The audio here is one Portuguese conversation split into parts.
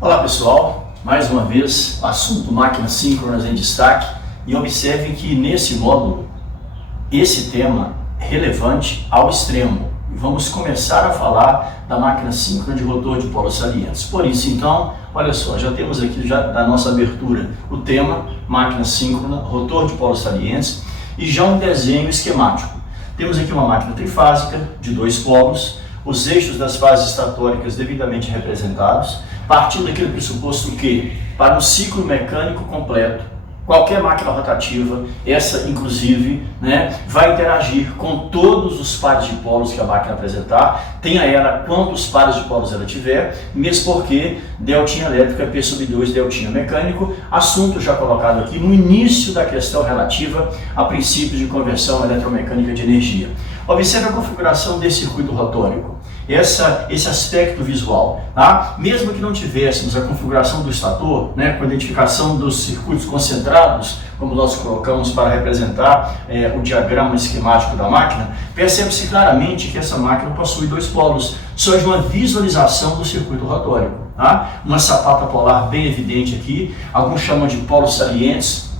Olá pessoal, mais uma vez assunto máquinas síncronas em destaque e observem que nesse módulo esse tema é relevante ao extremo e vamos começar a falar da máquina síncrona de rotor de polos salientes. Por isso então, olha só, já temos aqui da nossa abertura o tema máquina síncrona, rotor de polos salientes e já um desenho esquemático. Temos aqui uma máquina trifásica de 2 polos, os eixos das fases estatóricas devidamente representados, partindo daquele pressuposto que, para um ciclo mecânico completo, qualquer máquina rotativa, essa inclusive, vai interagir com todos os pares de polos que a máquina apresentar, tenha ela quantos pares de polos ela tiver, mesmo porque deltinha elétrica P sobre 2 deltinha mecânico, assunto já colocado aqui no início da questão relativa a princípios de conversão eletromecânica de energia. Observe a configuração desse circuito rotórico. Esse aspecto visual, tá? Mesmo que não tivéssemos a configuração do estator, com a identificação dos circuitos concentrados, como nós colocamos para representar o diagrama esquemático da máquina, percebe-se claramente que essa máquina possui 2 polos, só de uma visualização do circuito rotórico. Tá? Uma sapata polar bem evidente aqui, alguns chamam de polos salientes,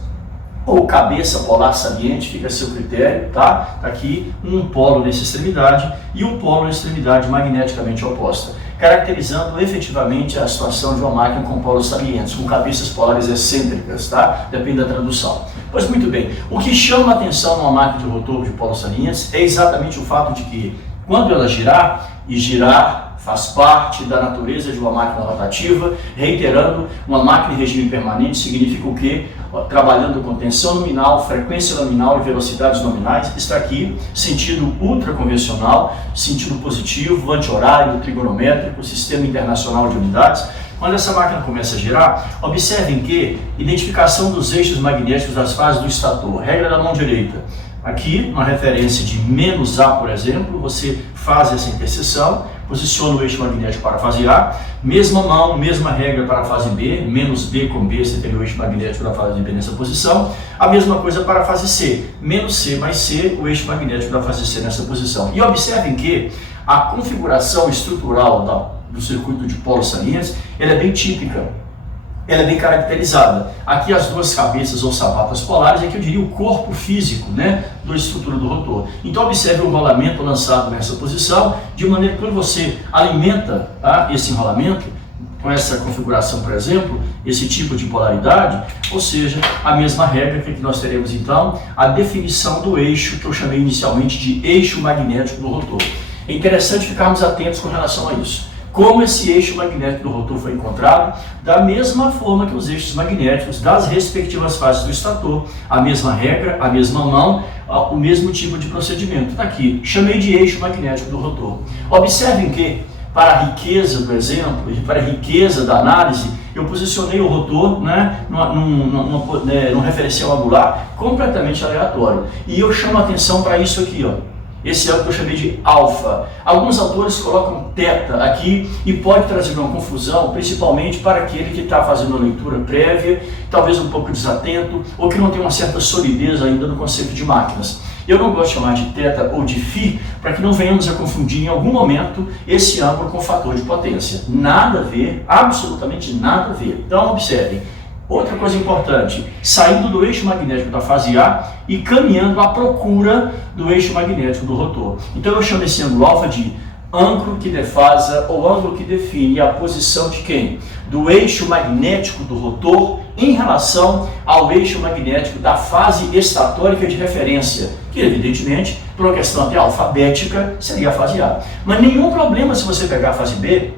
ou cabeça polar saliente, fica a seu critério, tá? Aqui um polo nessa extremidade e um polo na extremidade magneticamente oposta, caracterizando efetivamente a situação de uma máquina com polos salientes, com cabeças polares excêntricas, tá? Depende da tradução. Pois muito bem, o que chama a atenção numa máquina de rotor de polos salientes é exatamente o fato de que, quando ela girar, e girar faz parte da natureza de uma máquina rotativa, reiterando, uma máquina em regime permanente significa o quê? Trabalhando com tensão nominal, frequência nominal e velocidades nominais, está aqui, sentido ultraconvencional, sentido positivo, anti-horário, trigonométrico, sistema internacional de unidades. Quando essa máquina começa a girar, observem que identificação dos eixos magnéticos das fases do estator, regra da mão direita. Aqui, uma referência de menos A, por exemplo, você faz essa interseção, posiciona o eixo magnético para a fase A, mesma mão, mesma regra para a fase B, menos B com B, você tem o eixo magnético da fase B nessa posição, a mesma coisa para a fase C, menos C mais C, o eixo magnético da fase C nessa posição. E observem que a configuração estrutural do circuito de polos salientes, ela é bem típica. Ela é bem caracterizada. Aqui as 2 cabeças ou sapatas polares, aqui eu diria o corpo físico, da estrutura do rotor. Então observe o enrolamento lançado nessa posição, de maneira que quando você alimenta esse enrolamento, com essa configuração, por exemplo, esse tipo de polaridade, ou seja, a mesma regra que nós teremos então, a definição do eixo que eu chamei inicialmente de eixo magnético do rotor. É interessante ficarmos atentos com relação a isso. Como esse eixo magnético do rotor foi encontrado, da mesma forma que os eixos magnéticos das respectivas fases do estator, a mesma regra, a mesma mão, o mesmo tipo de procedimento. Está aqui, chamei de eixo magnético do rotor. Observem que, para a riqueza do exemplo e para a riqueza da análise, eu posicionei o rotor num referencial angular completamente aleatório. E eu chamo a atenção para isso aqui, ó. Esse é o que eu chamei de alfa. Alguns autores colocam teta aqui e pode trazer uma confusão, principalmente para aquele que está fazendo a leitura prévia, talvez um pouco desatento, ou que não tem uma certa solidez ainda no conceito de máquinas. Eu não gosto de chamar de teta ou de φ, para que não venhamos a confundir em algum momento esse ângulo com fator de potência. Nada a ver, absolutamente nada a ver. Então observem. Outra coisa importante, saindo do eixo magnético da fase A e caminhando à procura do eixo magnético do rotor. Então eu chamo esse ângulo alfa de ângulo que defasa ou ângulo que define a posição de quem? Do eixo magnético do rotor em relação ao eixo magnético da fase estatórica de referência, que evidentemente, por uma questão até alfabética, seria a fase A. Mas nenhum problema se você pegar a fase B,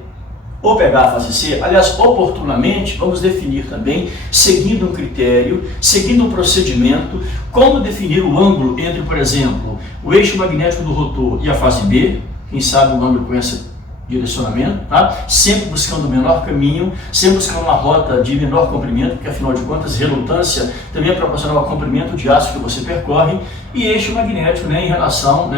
ou pegar a fase C, aliás, oportunamente, vamos definir também, seguindo um critério, seguindo um procedimento, como definir o ângulo entre, por exemplo, o eixo magnético do rotor e a fase B, quem sabe um ângulo com esse direcionamento, tá? Sempre buscando o menor caminho, sempre buscando uma rota de menor comprimento, porque afinal de contas, relutância também é proporcional ao comprimento de aço que você percorre, e eixo magnético, em relação,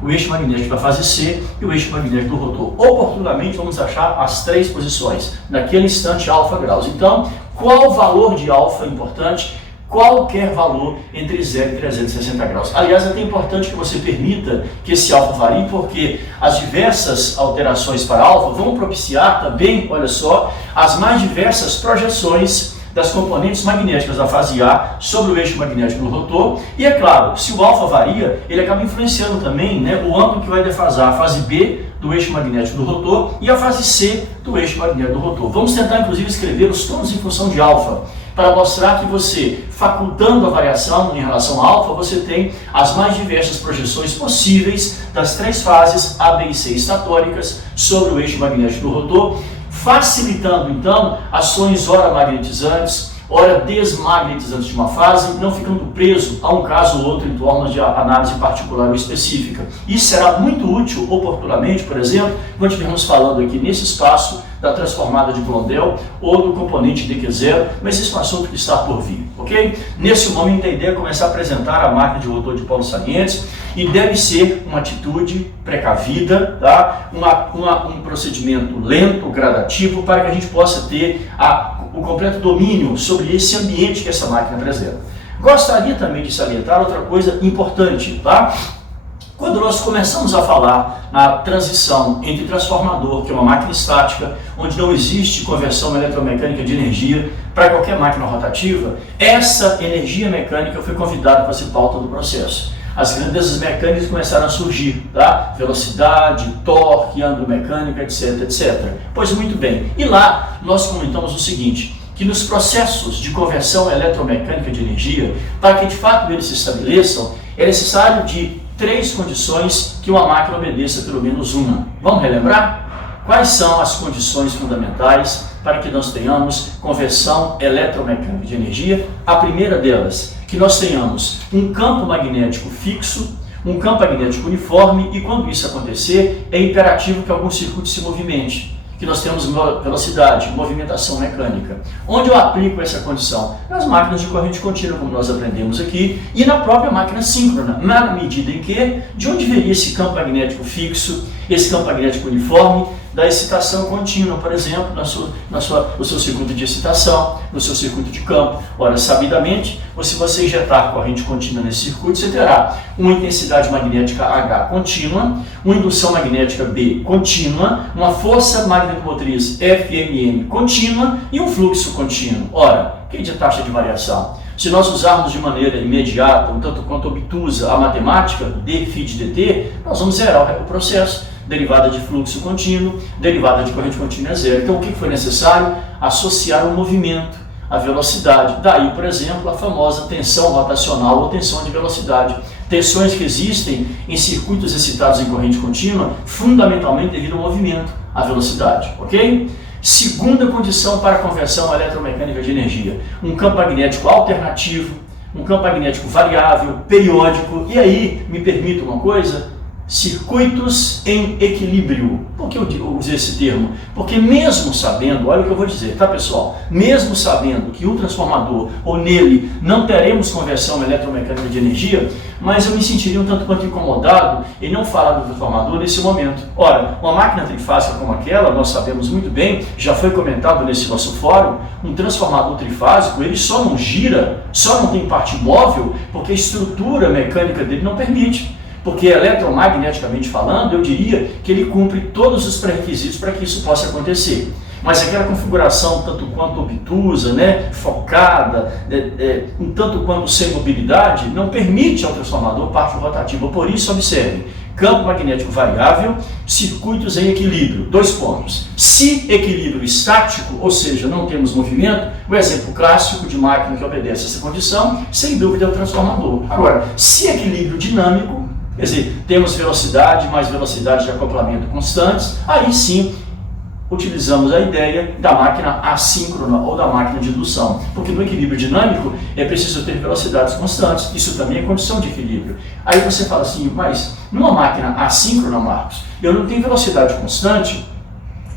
o eixo magnético da fase C e o eixo magnético do rotor. Oportunamente vamos achar as 3 posições, naquele instante alfa graus. Então, qual o valor de alfa importante? qualquer valor entre 0 e 360 graus. Aliás, é até importante que você permita que esse alfa varie, porque as diversas alterações para alfa vão propiciar também, olha só, as mais diversas projeções das componentes magnéticas da fase A sobre o eixo magnético do rotor. E é claro, se o alfa varia, ele acaba influenciando também, né, o ângulo que vai defasar a fase B do eixo magnético do rotor e a fase C do eixo magnético do rotor. Vamos tentar, inclusive, escrever os tons em função de alfa, para mostrar que você, facultando a variação em relação a alfa, você tem as mais diversas projeções possíveis das três fases A, B e C estatóricas sobre o eixo magnético do rotor, facilitando, então, ações ora magnetizantes, ora desmagnetizantes de uma fase, não ficando preso a um caso ou outro em torno de análise particular ou específica. Isso será muito útil, oportunamente, por exemplo, quando estivermos falando aqui nesse espaço da transformada de Blondel ou do componente DQ0, mas esse é um assunto que está por vir, ok? Nesse momento, a ideia é começar a apresentar a máquina de rotor de polos salientes e deve ser uma atitude precavida, tá? Um procedimento lento, gradativo, para que a gente possa ter o completo domínio sobre esse ambiente que essa máquina apresenta. Gostaria também de salientar outra coisa importante, tá? Quando nós começamos a falar na transição entre transformador, que é uma máquina estática, onde não existe conversão eletromecânica de energia para qualquer máquina rotativa, essa energia mecânica foi convidada para ser pauta do processo. As grandezas mecânicas começaram a surgir, tá? Velocidade, torque, ângulo mecânico, etc, etc. Pois muito bem, e lá nós comentamos o seguinte, que nos processos de conversão eletromecânica de energia, para que de fato eles se estabeleçam, é necessário de três condições que uma máquina obedeça pelo menos uma. Vamos relembrar? Quais são as condições fundamentais para que nós tenhamos conversão eletromecânica de energia? A primeira delas, que nós tenhamos um campo magnético fixo, um campo magnético uniforme, e quando isso acontecer, é imperativo que algum circuito se movimente, que nós temos velocidade, movimentação mecânica. Onde eu aplico essa condição? Nas máquinas de corrente contínua, como nós aprendemos aqui, e na própria máquina síncrona, na medida em que, de onde viria esse campo magnético fixo, esse campo magnético uniforme, da excitação contínua, por exemplo, no seu circuito de excitação, no seu circuito de campo. Ora, sabidamente, se você injetar corrente contínua nesse circuito, você terá uma intensidade magnética H contínua, uma indução magnética B contínua, uma força magnetomotriz FMM contínua e um fluxo contínuo. Ora, que de taxa de variação? Se nós usarmos de maneira imediata, um tanto quanto obtusa, a matemática, dφ de dt, nós vamos zerar o processo. Derivada de fluxo contínuo, derivada de corrente contínua é zero. Então, o que foi necessário? Associar o movimento, a velocidade. Daí, por exemplo, a famosa tensão rotacional ou tensão de velocidade. Tensões que existem em circuitos excitados em corrente contínua, fundamentalmente devido ao movimento, à velocidade, ok? Segunda condição para a conversão eletromecânica de energia, um campo magnético alternativo, um campo magnético variável, periódico, e aí, me permita uma coisa, circuitos em equilíbrio. Por que eu usei esse termo? Porque mesmo sabendo, olha o que eu vou dizer, tá pessoal? Mesmo sabendo que um transformador, ou nele, não teremos conversão eletromecânica de energia, mas eu me sentiria um tanto quanto incomodado em não falar do transformador nesse momento. Ora, uma máquina trifásica como aquela, nós sabemos muito bem, já foi comentado nesse nosso fórum, um transformador trifásico, ele só não gira, só não tem parte móvel, porque a estrutura mecânica dele não permite. Porque eletromagneticamente falando, eu diria que ele cumpre todos os pré-requisitos para que isso possa acontecer. Mas aquela configuração tanto quanto obtusa, né, focada, um tanto quanto sem mobilidade, não permite ao transformador parte rotativa. Por isso, observe, campo magnético variável, circuitos em equilíbrio. 2 pontos. Se equilíbrio estático, ou seja, não temos movimento, o exemplo clássico de máquina que obedece a essa condição, sem dúvida é o transformador. Agora, se equilíbrio dinâmico, quer dizer, temos velocidade mais velocidade de acoplamento constantes, aí sim utilizamos a ideia da máquina assíncrona ou da máquina de indução, porque no equilíbrio dinâmico é preciso ter velocidades constantes, isso também é condição de equilíbrio. Aí você fala assim, mas numa máquina assíncrona, Marcos, eu não tenho velocidade constante,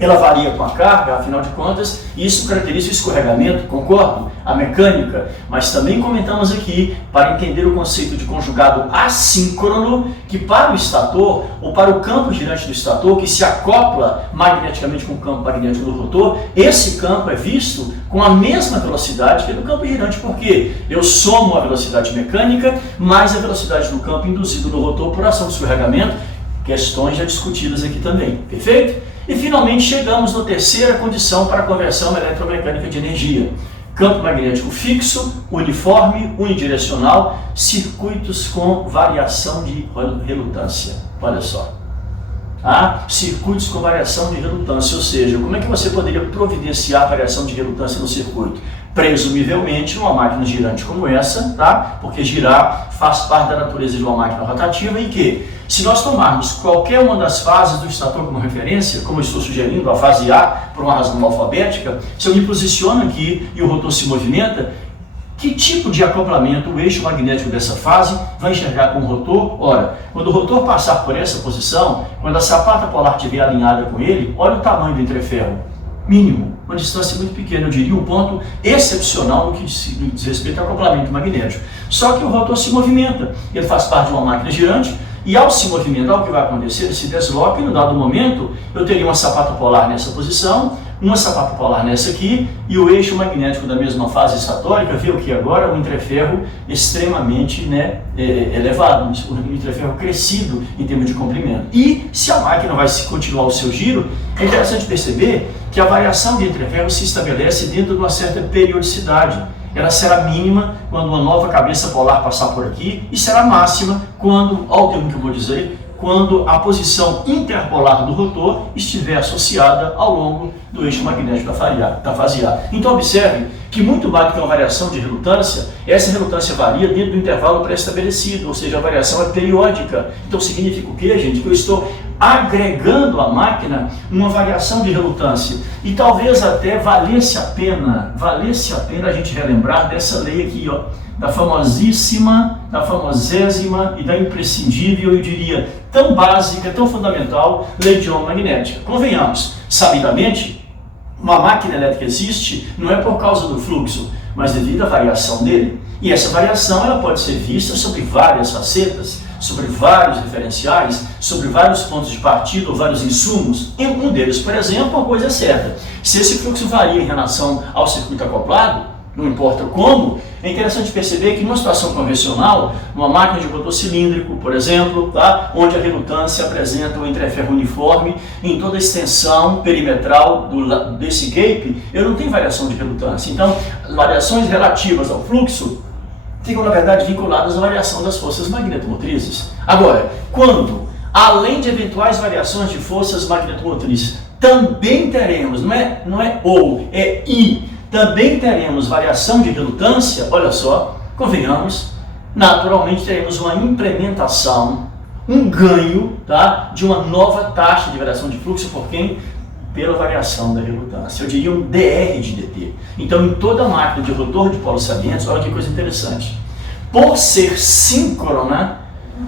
ela varia com a carga, afinal de contas, isso caracteriza o escorregamento, concordo? A mecânica, mas também comentamos aqui para entender o conceito de conjugado assíncrono, que para o estator, ou para o campo girante do estator, que se acopla magneticamente com o campo magnético do rotor, esse campo é visto com a mesma velocidade que a do campo girante, porque eu somo a velocidade mecânica mais a velocidade do campo induzido no rotor por ação do escorregamento, questões já discutidas aqui também, perfeito? E finalmente chegamos na terceira condição para a conversão eletromecânica de energia. Campo magnético fixo, uniforme, unidirecional, circuitos com variação de relutância. Olha só. Circuitos com variação de relutância, ou seja, como é que você poderia providenciar a variação de relutância no circuito? Presumivelmente, uma máquina girante como essa, tá? Porque girar faz parte da natureza de uma máquina rotativa em que, se nós tomarmos qualquer uma das fases do estator como referência, como eu estou sugerindo, a fase A, por uma razão alfabética, se eu me posiciono aqui e o rotor se movimenta, que tipo de acoplamento o eixo magnético dessa fase vai enxergar com o rotor? Ora, quando o rotor passar por essa posição, quando a sapata polar estiver alinhada com ele, olha o tamanho do entreferro. Mínimo, uma distância muito pequena, eu diria um ponto excepcional no que diz respeito ao acoplamento magnético. Só que o rotor se movimenta, ele faz parte de uma máquina girante, e ao se movimentar, o que vai acontecer? Ele se desloca e, no dado momento, eu teria uma sapata polar nessa posição, uma sapata polar nessa aqui, e o eixo magnético da mesma fase estatórica vê o que agora? Um entreferro extremamente elevado, um entreferro crescido em termos de comprimento. E se a máquina vai continuar o seu giro, é interessante perceber que a variação de entreferro se estabelece dentro de uma certa periodicidade. Ela será mínima quando uma nova cabeça polar passar por aqui e será máxima quando, ao termo que eu vou dizer, quando a posição interpolar do rotor estiver associada ao longo do eixo magnético da fase A. Então observe que muito mais do que uma variação de relutância, essa relutância varia dentro do intervalo pré-estabelecido, ou seja, a variação é periódica. Então significa o quê, gente? Que eu estou agregando à máquina uma variação de relutância. E talvez até valesse a pena a gente relembrar dessa lei aqui, ó, da famosésima e da imprescindível, eu diria, tão básica, tão fundamental, lei de onda magnética. Convenhamos, sabidamente, uma máquina elétrica existe não é por causa do fluxo, mas devido à variação dele. E essa variação ela pode ser vista sobre várias facetas, sobre vários referenciais, sobre vários pontos de partida ou vários insumos. Em um deles, por exemplo, uma coisa é certa: se esse fluxo varia em relação ao circuito acoplado, não importa como, é interessante perceber que numa situação convencional, numa máquina de rotor cilíndrico, por exemplo, tá, onde a relutância apresenta um entreferro uniforme em toda a extensão perimetral desse gap, eu não tenho variação de relutância. Então, as variações relativas ao fluxo ficam, na verdade, vinculadas à variação das forças magnetomotrizes. Agora, quando, além de eventuais variações de forças magnetomotrizes, também teremos, também teremos variação de relutância, olha só, convenhamos, naturalmente teremos uma implementação, um ganho, tá, de uma nova taxa de variação de fluxo por quem? Pela variação da relutância. Eu diria um DR de dt. Então, em toda máquina de rotor de polos salientes, olha que coisa interessante. Por ser síncrona,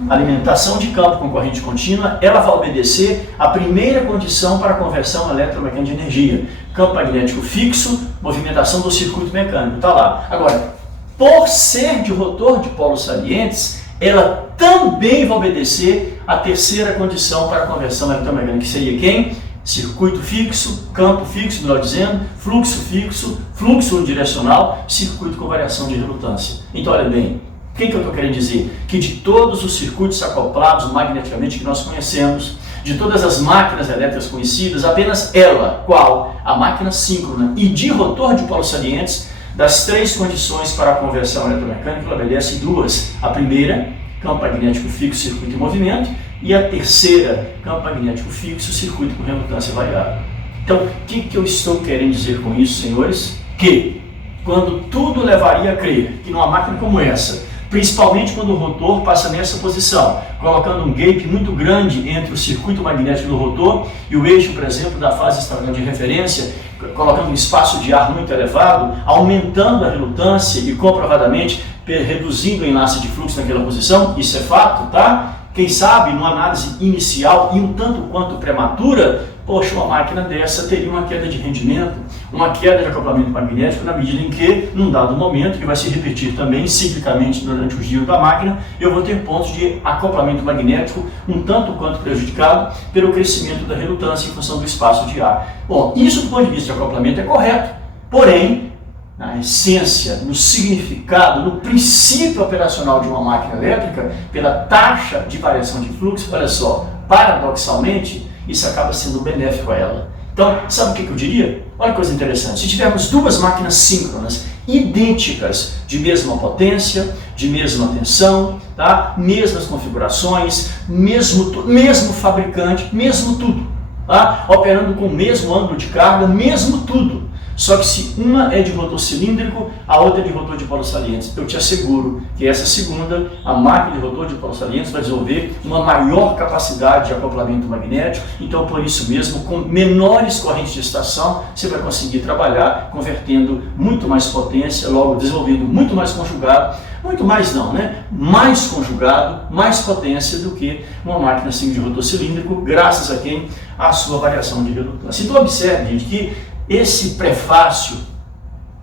alimentação de campo com corrente contínua, ela vai obedecer à primeira condição para a conversão eletromecânica de energia. Campo magnético fixo, movimentação do circuito mecânico, está lá. Agora, por ser de rotor de polos salientes, ela também vai obedecer à terceira condição para a conversão eletromecânica, que seria quem? Circuito fixo, campo fixo, melhor dizendo, fluxo fixo, fluxo unidirecional, circuito com variação de relutância. Então, olha bem, o que eu estou querendo dizer? Que de todos os circuitos acoplados magneticamente que nós conhecemos, de todas as máquinas elétricas conhecidas, apenas ela, qual? A máquina síncrona e de rotor de polos salientes, das três condições para a conversão eletromecânica, ela obedece duas. A primeira, campo magnético fixo, circuito em movimento, e a terceira, campo magnético fixo, circuito com relutância variável. Então, o que eu estou querendo dizer com isso, senhores? Que, quando tudo levaria a crer que numa máquina como essa, principalmente quando o rotor passa nessa posição, colocando um gap muito grande entre o circuito magnético do rotor e o eixo, por exemplo, da fase estacionária de referência, colocando um espaço de ar muito elevado, aumentando a relutância e comprovadamente reduzindo o enlace de fluxo naquela posição, isso é fato, tá? Quem sabe, numa análise inicial e um tanto quanto prematura, poxa, uma máquina dessa teria uma queda de rendimento, uma queda de acoplamento magnético, na medida em que, num dado momento, que vai se repetir também ciclicamente durante o giro da máquina, eu vou ter pontos de acoplamento magnético um tanto quanto prejudicado pelo crescimento da relutância em função do espaço de ar. Bom, isso do ponto de vista de acoplamento é correto, porém, na essência, no significado, no princípio operacional de uma máquina elétrica, pela taxa de variação de fluxo, olha só, paradoxalmente, isso acaba sendo benéfico a ela. Então, sabe o que eu diria? Olha que coisa interessante. Se tivermos duas máquinas síncronas, idênticas, de mesma potência, de mesma tensão, tá? Mesmas configurações, mesmo fabricante, mesmo tudo, tá? Operando com o mesmo ângulo de carga, mesmo tudo. Só que se uma é de rotor cilíndrico, a outra é de rotor de polos salientes, eu te asseguro que essa segunda, a máquina de rotor de polos salientes, vai desenvolver uma maior capacidade de acoplamento magnético. Então, por isso mesmo, com menores correntes de estação, você vai conseguir trabalhar convertendo muito mais potência, logo desenvolvendo muito mais conjugado, muito mais não, né? Mais conjugado, mais potência do que uma máquina assim de rotor cilíndrico, graças a quem? A sua variação de relutância. Então, observe, gente, que esse prefácio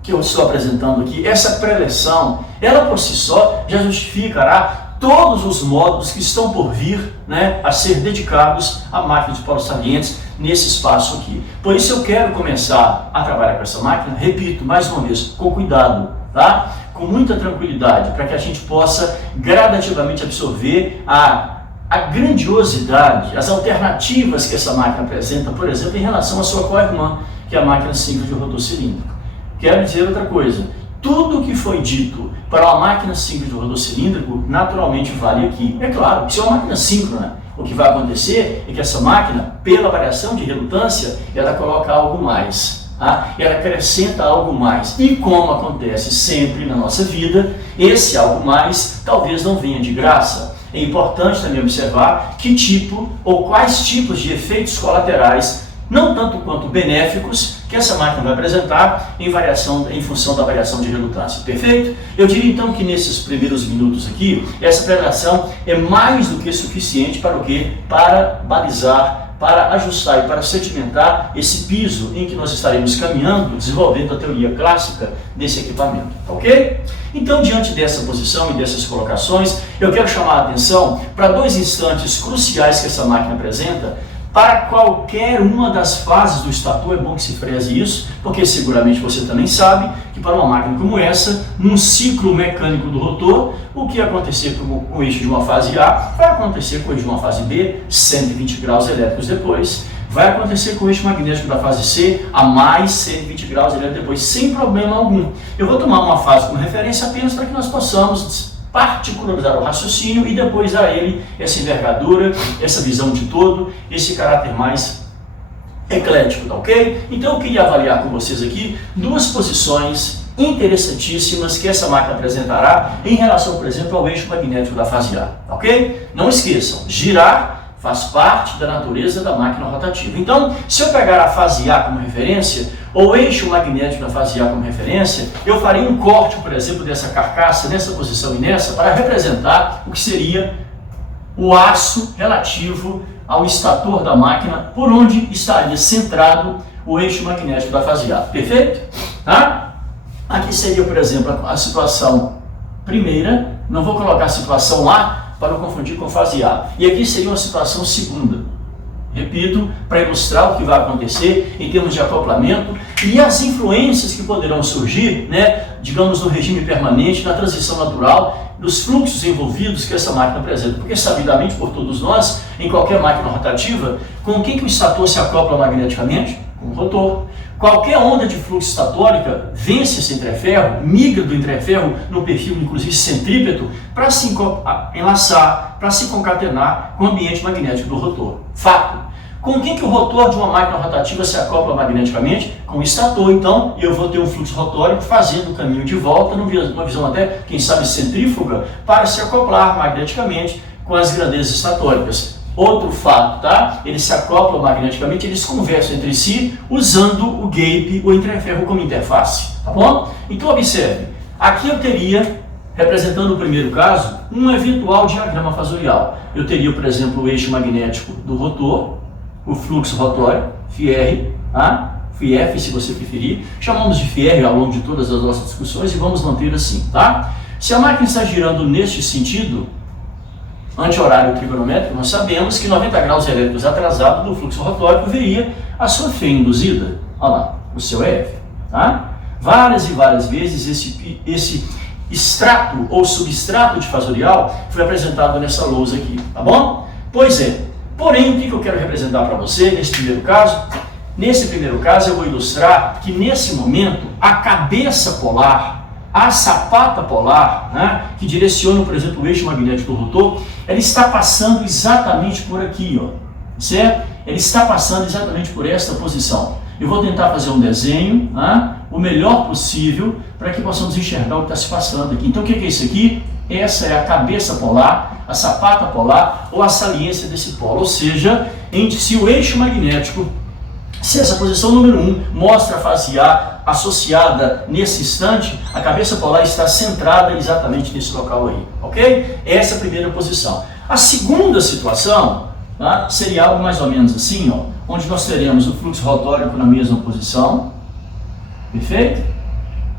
que eu estou apresentando aqui, essa preleção, ela por si só já justificará todos os módulos que estão por vir, né, a ser dedicados à máquina de polos salientes nesse espaço aqui. Por isso eu quero começar a trabalhar com essa máquina, repito, mais uma vez, com cuidado, tá? Com muita tranquilidade, para que a gente possa gradativamente absorver a grandiosidade, as alternativas que essa máquina apresenta, por exemplo, em relação à sua co-irmã, que é a máquina simples de rotor cilíndrico. Quero dizer outra coisa, tudo o que foi dito para uma máquina simples de rotor cilíndrico, naturalmente vale aqui. É claro, que se é uma máquina síncrona, o que vai acontecer é que essa máquina, pela variação de relutância, ela coloca algo mais, tá? Ela acrescenta algo mais. E como acontece sempre na nossa vida, esse algo mais talvez não venha de graça. É importante também observar que tipo ou quais tipos de efeitos colaterais, não tanto quanto benéficos, que essa máquina vai apresentar em função da variação de relutância. Perfeito? Eu diria então que nesses primeiros minutos aqui, essa preleção é mais do que suficiente para o quê? Para balizar, para ajustar e para sedimentar esse piso em que nós estaremos caminhando, desenvolvendo a teoria clássica desse equipamento. Ok? Então, diante dessa posição e dessas colocações, eu quero chamar a atenção para dois instantes cruciais que essa máquina apresenta. Para qualquer uma das fases do estator, é bom que se freze isso, porque seguramente você também sabe que para uma máquina como essa, num ciclo mecânico do rotor, o que acontecer com o eixo de uma fase A, vai acontecer com o eixo de uma fase B, 120 graus elétricos depois, vai acontecer com o eixo magnético da fase C, a mais 120 graus elétricos depois, sem problema algum. Eu vou tomar uma fase como referência apenas para que nós possamos particularizar o raciocínio e depois dar a ele essa envergadura, essa visão de todo, esse caráter mais eclético, tá ok? Então eu queria avaliar com vocês aqui duas posições interessantíssimas que essa máquina apresentará em relação, por exemplo, ao eixo magnético da fase A, tá ok? Não esqueçam, girar faz parte da natureza da máquina rotativa. Então, se eu pegar a fase A como referência, ou o eixo magnético da fase A como referência, eu farei um corte, por exemplo, dessa carcaça, nessa posição e nessa, para representar o que seria o aço relativo ao estator da máquina, por onde estaria centrado o eixo magnético da fase A. Perfeito? Tá? Aqui seria, por exemplo, a situação primeira, não vou colocar a situação A, para não confundir com fase A. E aqui seria uma situação segunda. Repito, para ilustrar o que vai acontecer em termos de acoplamento e as influências que poderão surgir, né, digamos, no regime permanente, na transição natural, dos fluxos envolvidos que essa máquina apresenta. Porque, sabidamente, por todos nós, em qualquer máquina rotativa, com o que o estator se acopla magneticamente? Com o rotor. Qualquer onda de fluxo estatórica vence esse entreferro, migra do entreferro no perfil, inclusive centrípeto, para se enlaçar, para se concatenar com o ambiente magnético do rotor. Fato. Com o que o rotor de uma máquina rotativa se acopla magneticamente? Com o estator. Então, eu vou ter um fluxo rotórico fazendo o caminho de volta, numa visão até, quem sabe, centrífuga, para se acoplar magneticamente com as grandezas estatóricas. Outro fato, tá? Eles se acoplam magneticamente, eles conversam entre si usando o gap, o entreferro como interface, tá bom? Então observe, aqui eu teria, representando o primeiro caso, um eventual diagrama fasorial. Eu teria, por exemplo, o eixo magnético do rotor, o fluxo rotório, φR, tá? φF se você preferir, chamamos de φR ao longo de todas as nossas discussões e vamos manter assim, tá? Se a máquina está girando neste sentido, anti-horário trigonométrico, nós sabemos que 90 graus elétricos atrasado do fluxo rotório veria a sua fé induzida, olha lá, o seu EF, tá? Várias e várias vezes esse extrato ou substrato difasorial foi apresentado nessa lousa aqui, tá bom? Pois é, porém, o que eu quero representar para você nesse primeiro caso? Nesse primeiro caso eu vou ilustrar que nesse momento a cabeça polar, a sapata polar, né, que direciona, por exemplo, o eixo magnético do rotor, ela está passando exatamente por aqui, ó, certo? Ela está passando exatamente por esta posição. Eu vou tentar fazer um desenho, né, o melhor possível para que possamos enxergar o que está se passando aqui. Então o que é isso aqui? Essa é a cabeça polar, a sapata polar ou a saliência desse polo, ou seja, se o eixo magnético, se essa posição número 1 mostra a fase A associada nesse instante, a cabeça polar está centrada exatamente nesse local aí, ok? Essa é a primeira posição. A segunda situação, tá, seria algo mais ou menos assim, ó, onde nós teremos o fluxo rotório na mesma posição, perfeito?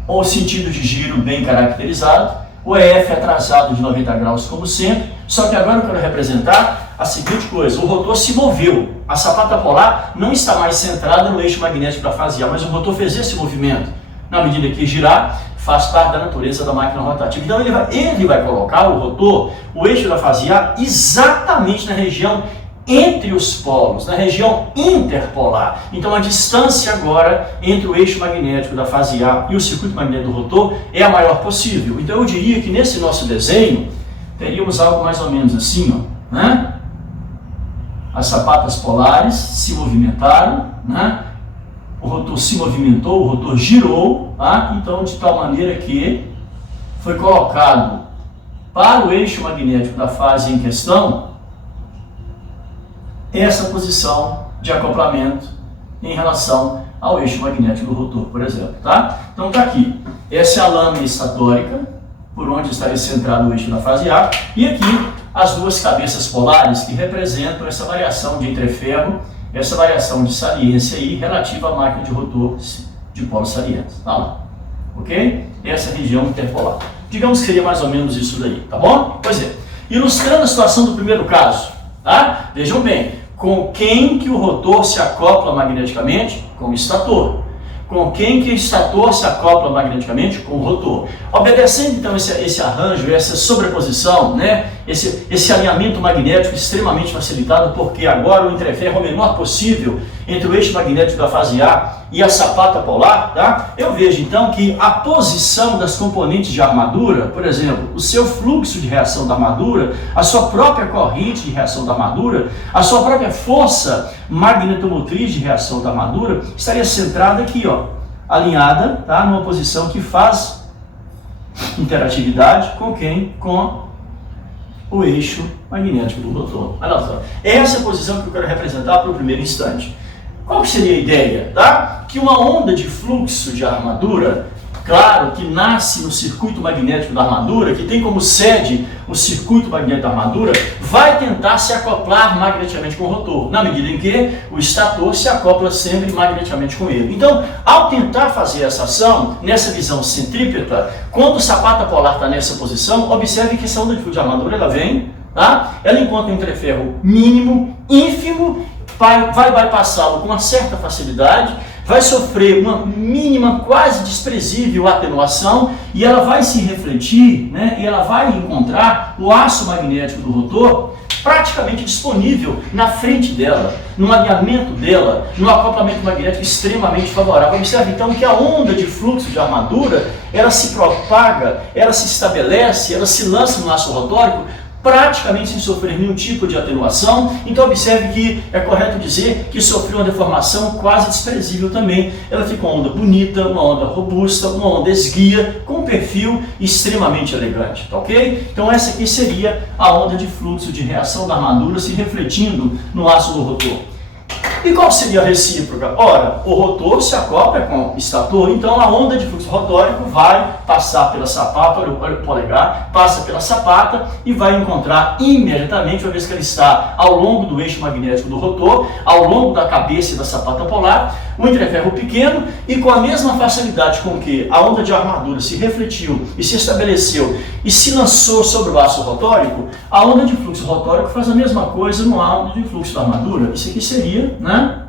O sentido de giro bem caracterizado, o EF atrasado de 90 graus como sempre, só que agora eu quero representar a seguinte coisa: o rotor se moveu, a sapata polar não está mais centrada no eixo magnético da fase A, mas o rotor fez esse movimento. Na medida que girar, faz parte da natureza da máquina rotativa. Então ele vai colocar o rotor, o eixo da fase A, exatamente na região entre os polos, na região interpolar. Então a distância agora entre o eixo magnético da fase A e o circuito magnético do rotor é a maior possível. Então eu diria que nesse nosso desenho teríamos algo mais ou menos assim, ó, né? As sapatas polares se movimentaram, né? O rotor se movimentou, o rotor girou, tá? Então de tal maneira que foi colocado para o eixo magnético da fase em questão essa posição de acoplamento em relação ao eixo magnético do rotor, por exemplo, tá? Então tá aqui, essa é a lâmina estatórica, por onde estaria centrado o eixo da fase A, e aqui as duas cabeças polares que representam essa variação de entreferro, essa variação de saliência aí relativa à máquina de rotor de polos salientes, tá lá, ok? Essa região interpolar. Digamos que seria mais ou menos isso daí, tá bom? Pois é, ilustrando a situação do primeiro caso, tá? Vejam bem, com quem que o rotor se acopla magneticamente? Com o estator. Com quem que o estator se acopla magneticamente? Com o rotor. Obedecendo então esse arranjo, essa sobreposição, né? esse alinhamento magnético extremamente facilitado, porque agora o entreferro é o menor possível entre o eixo magnético da fase A e a sapata polar, tá? Eu vejo então que a posição das componentes de armadura, por exemplo, o seu fluxo de reação da armadura, a sua própria corrente de reação da armadura, a sua própria força magnetomotriz de reação da armadura, estaria centrada aqui, ó, alinhada, tá? Numa posição que faz interatividade com quem? Com o eixo magnético do rotor. Olha só, essa é a posição que eu quero representar para o primeiro instante. Qual que seria a ideia? Tá? Que uma onda de fluxo de armadura, claro, que nasce no circuito magnético da armadura, que tem como sede o circuito magnético da armadura, vai tentar se acoplar magneticamente com o rotor, na medida em que o estator se acopla sempre magneticamente com ele. Então, ao tentar fazer essa ação, nessa visão centrípeta, quando o sapata polar está nessa posição, observe que essa onda de fluxo de armadura ela vem, tá? Ela encontra um entreferro mínimo, ínfimo, vai bypassá-lo com uma certa facilidade, vai sofrer uma mínima, quase desprezível atenuação e ela vai se refletir, né, e ela vai encontrar o aço magnético do rotor praticamente disponível na frente dela, no alinhamento dela, no acoplamento magnético extremamente favorável. Observe então que a onda de fluxo de armadura, ela se propaga, ela se estabelece, ela se lança no aço rotórico praticamente sem sofrer nenhum tipo de atenuação. Então observe que é correto dizer que sofreu uma deformação quase desprezível também. Ela fica uma onda bonita, uma onda robusta, uma onda esguia, com um perfil extremamente elegante, tá ok? Então essa aqui seria a onda de fluxo de reação da armadura se refletindo no aço do rotor. E qual seria a recíproca? Ora, o rotor se acopla com o estator, então a onda de fluxo rotórico vai passar pela sapata, olha o polegar, passa pela sapata e vai encontrar imediatamente, uma vez que ela está ao longo do eixo magnético do rotor, ao longo da cabeça e da sapata polar, um interferro pequeno, e com a mesma facilidade com que a onda de armadura se refletiu e se estabeleceu e se lançou sobre o aço rotórico, a onda de fluxo rotórico faz a mesma coisa no onda de fluxo da armadura. Isso aqui seria, né,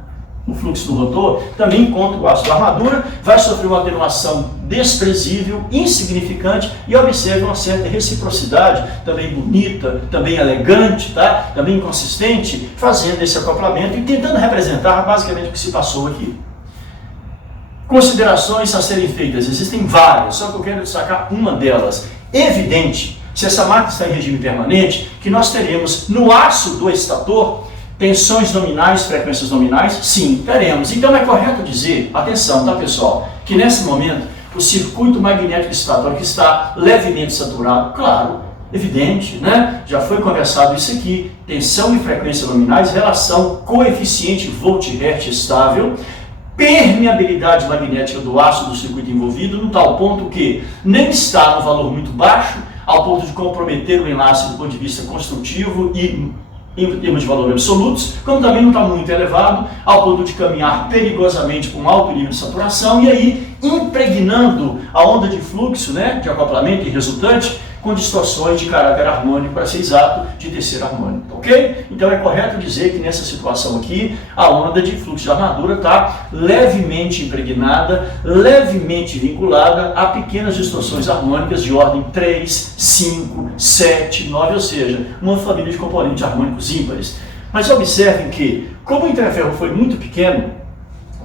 o fluxo do rotor, também encontra o aço da armadura, vai sofrer uma atenuação desprezível, insignificante, e observe uma certa reciprocidade, também bonita, também elegante, tá? Também consistente, fazendo esse acoplamento e tentando representar basicamente o que se passou aqui. Considerações a serem feitas, existem várias, só que eu quero destacar uma delas. Evidente, se essa máquina está em regime permanente, que nós teremos no aço do estator tensões nominais, frequências nominais? Sim, teremos. Então é correto dizer, atenção, tá pessoal, que nesse momento o circuito magnético estatórico está levemente saturado, claro, evidente, né? Já foi conversado isso aqui, tensão e frequência nominais, relação coeficiente volt-hertz estável, permeabilidade magnética do aço do circuito envolvido, no tal ponto que nem está no valor muito baixo, ao ponto de comprometer o enlace do ponto de vista construtivo e em termos de valores absolutos, como também não está muito elevado, ao ponto de caminhar perigosamente com um alto nível de saturação, e aí impregnando a onda de fluxo, né, de acoplamento e resultante, com distorções de caráter harmônico, para ser exato, de terceiro harmônico, ok? Então é correto dizer que nessa situação aqui, a onda de fluxo de armadura está levemente impregnada, levemente vinculada a pequenas distorções harmônicas de ordem 3, 5, 7, 9, ou seja, uma família de componentes harmônicos ímpares. Mas observem que, como o interferro foi muito pequeno,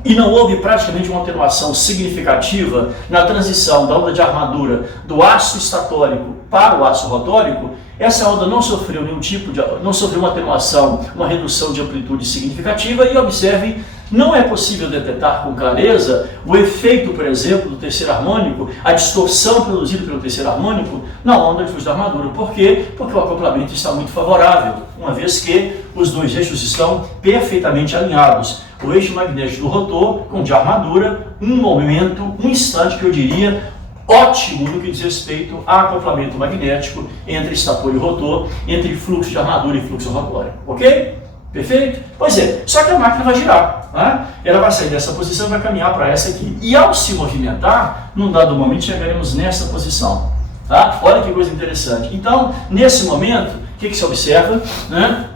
e não houve praticamente uma atenuação significativa na transição da onda de armadura do aço estatórico para o aço rotórico, essa onda não sofreu nenhum tipo de, não sofreu uma atenuação, uma redução de amplitude significativa, e observe, não é possível detectar com clareza o efeito, por exemplo, do terceiro harmônico, a distorção produzida pelo terceiro harmônico na onda de fluxo da armadura. Por quê? Porque o acoplamento está muito favorável, uma vez que os dois eixos estão perfeitamente alinhados. O eixo magnético do rotor com o de armadura, um momento, um instante que eu diria ótimo no que diz respeito a acoplamento magnético entre estator e rotor, entre fluxo de armadura e fluxo rotório. Ok? Perfeito? Pois é, só que a máquina vai girar, né? Ela vai sair dessa posição e vai caminhar para essa aqui. E ao se movimentar, num dado momento chegaremos nessa posição. Tá? Olha que coisa interessante. Então, nesse momento, o que se observa? Né?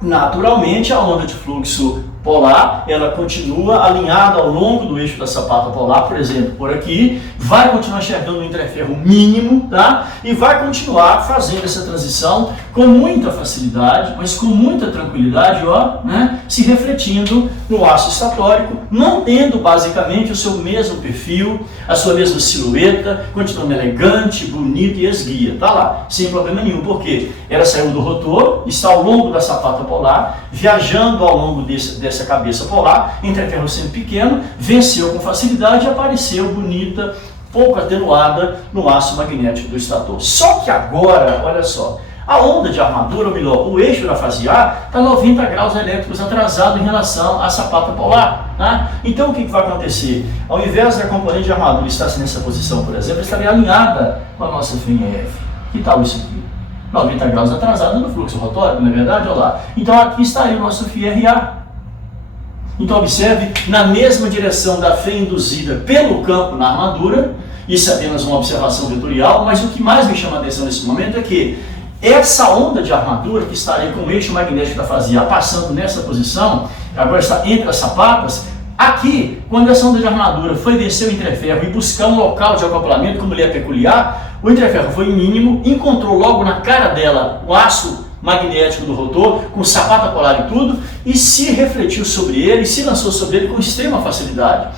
Naturalmente, a onda de fluxo polar, ela continua alinhada ao longo do eixo da sapata polar, por exemplo, por aqui, vai continuar chegando no interferro mínimo, tá? E vai continuar fazendo essa transição com muita facilidade, mas com muita tranquilidade, ó, né? Se refletindo no aço estatórico, mantendo basicamente o seu mesmo perfil, a sua mesma silhueta, continuando elegante, bonita e esguia, tá lá, sem problema nenhum, porque ela saiu do rotor, está ao longo da sapata polar, viajando ao longo dessa cabeça polar, interferro sendo pequeno, venceu com facilidade e apareceu bonita, pouco atenuada no aço magnético do estator. Só que agora, olha só, a onda de armadura, ou melhor, o eixo da fase A, está 90 graus elétricos atrasado em relação à sapata polar. Tá? Então o que vai acontecer? Ao invés da componente de armadura estar nessa posição, por exemplo, estaria alinhada com a nossa FNF. Que tal isso aqui? 90 graus atrasado no fluxo rotório, não é verdade? Olha lá. Então aqui estaria o nosso FRA. Então observe, na mesma direção da fé induzida pelo campo na armadura, isso é apenas uma observação vetorial, mas o que mais me chama a atenção nesse momento é que essa onda de armadura que estaria com o eixo magnético da fase A passando nessa posição, agora está entre as sapatas, aqui, quando essa onda de armadura foi vencer o interferro e buscar um local de acoplamento, como ele é peculiar, o interferro foi mínimo, encontrou logo na cara dela o aço magnético do rotor, com sapata polar e tudo, e se refletiu sobre ele, se lançou sobre ele com extrema facilidade.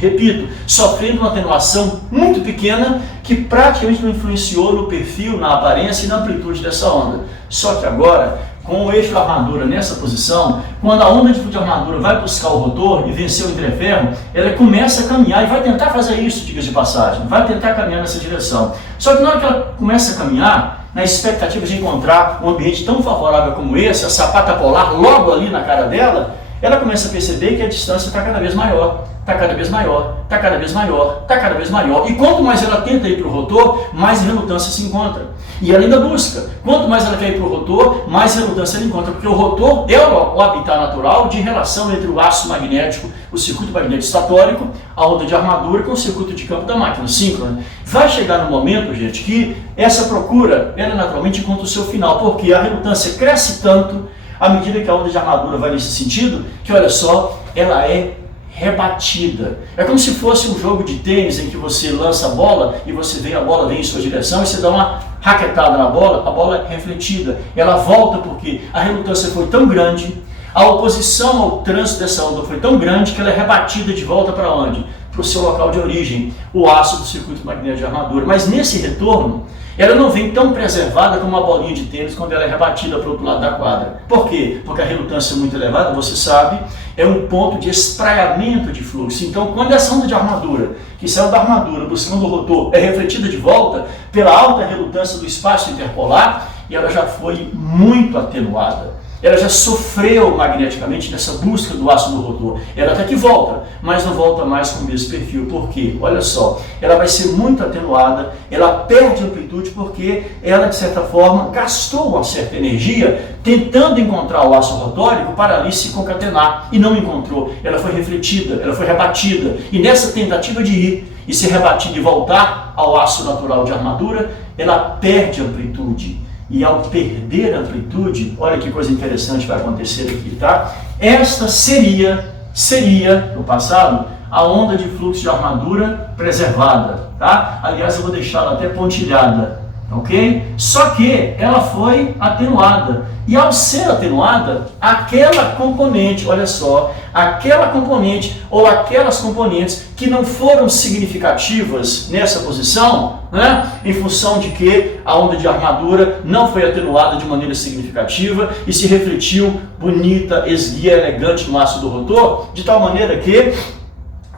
Repito, sofrendo uma atenuação muito pequena que praticamente não influenciou no perfil, na aparência e na amplitude dessa onda. Só que agora, com o eixo da armadura nessa posição, quando a onda de armadura vai buscar o rotor e vencer o interferro, ela começa a caminhar e vai tentar fazer isso, diga de passagem, vai tentar caminhar nessa direção. Só que na hora que ela começa a caminhar, na expectativa de encontrar um ambiente tão favorável como esse, a sapata polar logo ali na cara dela, ela começa a perceber que a distância está cada vez maior, está cada vez maior, está cada vez maior, está cada vez maior. E quanto mais ela tenta ir para o rotor, mais relutância se encontra. E ela ainda busca. Quanto mais ela quer ir para o rotor, mais relutância ela encontra. Porque o rotor é o habitat natural de relação entre o aço magnético, o circuito magnético estatórico, a onda de armadura com o circuito de campo da máquina síncrona. Vai chegar no momento, gente, que essa procura, ela naturalmente encontra o seu final. Porque a relutância cresce tanto à medida que a onda de armadura vai nesse sentido, que olha só, ela é rebatida. É como se fosse um jogo de tênis em que você lança a bola e você vê a bola vem em sua direção e você dá uma raquetada na bola, a bola é refletida. Ela volta porque a relutância foi tão grande, a oposição ao trânsito dessa onda foi tão grande que ela é rebatida de volta para onde? Para o seu local de origem, o aço do circuito magnético de armadura. Mas nesse retorno, ela não vem tão preservada como uma bolinha de tênis quando ela é rebatida para o outro lado da quadra. Por quê? Porque a relutância é muito elevada, você sabe, é um ponto de espraiamento de fluxo. Então, quando essa onda de armadura, que saiu da armadura buscando o rotor, é refletida de volta pela alta relutância do espaço interpolar, e ela já foi muito atenuada. Ela já sofreu magneticamente nessa busca do aço do rotor. Ela até que volta, mas não volta mais com o mesmo perfil. Por quê? Olha só, ela vai ser muito atenuada, ela perde amplitude porque ela, de certa forma, gastou uma certa energia tentando encontrar o aço rotórico para ali se concatenar e não encontrou. Ela foi refletida, ela foi rebatida. E nessa tentativa de ir e ser rebatida e voltar ao aço natural de armadura, ela perde amplitude. E ao perder a amplitude, olha que coisa interessante vai acontecer aqui, tá? Esta seria, no passado, a onda de fluxo de armadura preservada, tá? Aliás, eu vou deixá-la até pontilhada, ok? Só que ela foi atenuada. E ao ser atenuada, aquela componente, olha só, aquela componente ou aquelas componentes que não foram significativas nessa posição, né, em função de que a onda de armadura não foi atenuada de maneira significativa e se refletiu bonita, esguia, elegante no aço do rotor, de tal maneira que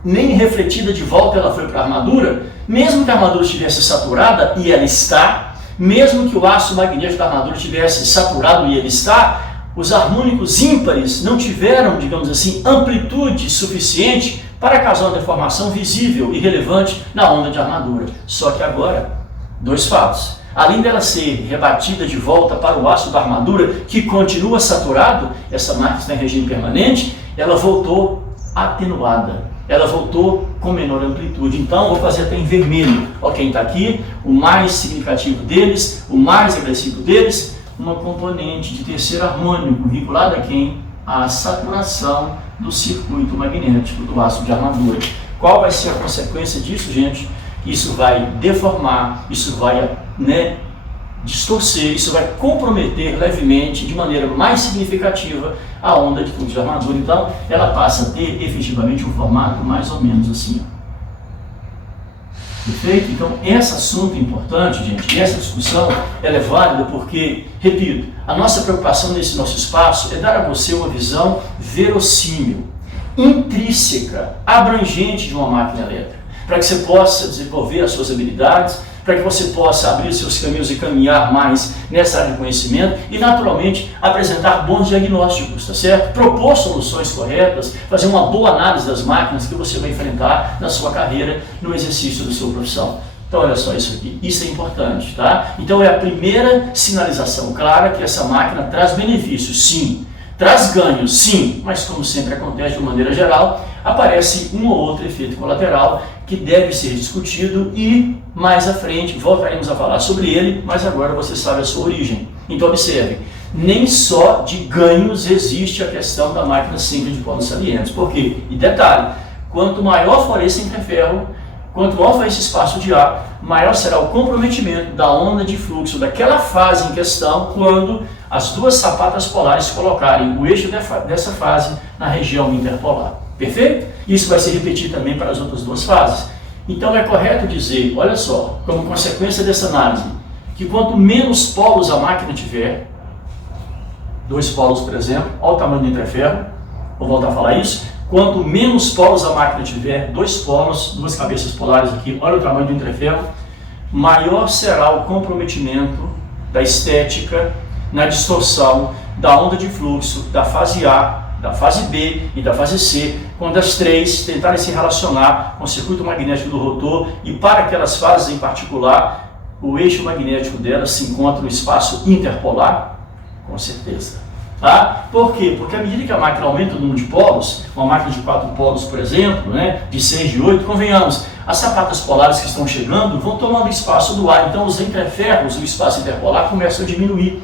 nem refletida de volta ela foi para a armadura, mesmo que a armadura estivesse saturada, e ela está, mesmo que o aço magnético da armadura tivesse saturado e ele está, os harmônicos ímpares não tiveram, digamos assim, amplitude suficiente para causar uma deformação visível e relevante na onda de armadura. Só que agora, dois fatos. Além dela ser rebatida de volta para o aço da armadura, que continua saturado, essa máquina está em regime permanente, ela voltou atenuada. Ela voltou com menor amplitude. Então, vou fazer até em vermelho. Ó, quem está aqui, o mais significativo deles, o mais agressivo deles, uma componente de terceiro harmônico, vinculada a quem? A saturação do circuito magnético do aço de armadura. Qual vai ser a consequência disso, gente? Isso vai deformar, isso vai, distorcer, isso vai comprometer levemente, de maneira mais significativa, a onda de fluxo de armadura. Então, ela passa a ter efetivamente um formato mais ou menos assim. Perfeito? Então, esse assunto é importante, gente, e essa discussão ela é válida porque, repito, a nossa preocupação nesse nosso espaço é dar a você uma visão verossímil, intrínseca, abrangente de uma máquina elétrica, para que você possa desenvolver as suas habilidades, para que você possa abrir seus caminhos e caminhar mais nessa área de conhecimento e, naturalmente, apresentar bons diagnósticos, tá certo? Propor soluções corretas, fazer uma boa análise das máquinas que você vai enfrentar na sua carreira, no exercício da sua profissão. Então, olha só isso aqui, isso é importante, tá? Então, é a primeira sinalização clara que essa máquina traz benefícios, sim. Traz ganhos, sim, mas como sempre acontece de maneira geral, aparece um ou outro efeito colateral que deve ser discutido e mais à frente voltaremos a falar sobre ele, mas agora você sabe a sua origem. Então observe, nem só de ganhos existe a questão da máquina simples de polos salientes. Por quê? E detalhe, quanto maior for esse interferro, quanto maior for esse espaço de ar, maior será o comprometimento da onda de fluxo daquela fase em questão quando as duas sapatas polares colocarem o eixo dessa fase na região interpolar. Perfeito? Isso vai se repetir também para as outras duas fases. Então é correto dizer, olha só, como consequência dessa análise, que quanto menos polos a máquina tiver, dois polos, por exemplo, olha o tamanho do interferro, vou voltar a falar isso, quanto menos polos a máquina tiver, dois polos, duas cabeças polares aqui, olha o tamanho do interferro, maior será o comprometimento da estética na distorção da onda de fluxo da fase A da fase B e da fase C, quando as três tentarem se relacionar com o circuito magnético do rotor e para aquelas fases em particular, o eixo magnético delas se encontra no espaço interpolar? Com certeza. Tá? Por quê? Porque à medida que a máquina aumenta o número de polos, uma máquina de 4 polos, por exemplo, né, de 6, de 8, convenhamos, as sapatas polares que estão chegando vão tomando espaço do ar, então os entreferros, o espaço interpolar começam a diminuir.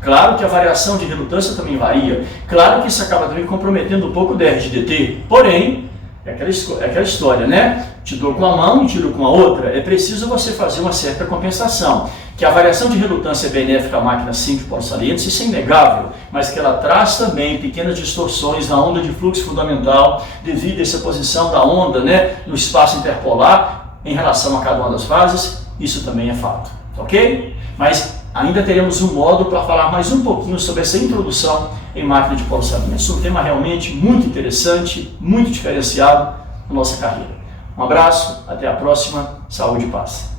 Claro que a variação de relutância também varia, claro que isso acaba também comprometendo um pouco o DR de DT, porém, é aquela história, né? Te dou com uma mão e tiro com a outra, é preciso você fazer uma certa compensação. Que a variação de relutância é benéfica à máquina 5 de polos salientes, isso é inegável, mas que ela traz também pequenas distorções na onda de fluxo fundamental devido a essa posição da onda, né, no espaço interpolar em relação a cada uma das fases, isso também é fato, ok? Mas ainda teremos um módulo para falar mais um pouquinho sobre essa introdução em máquina de polos salientes, um tema realmente muito interessante, muito diferenciado na nossa carreira. Um abraço, até a próxima, saúde e paz.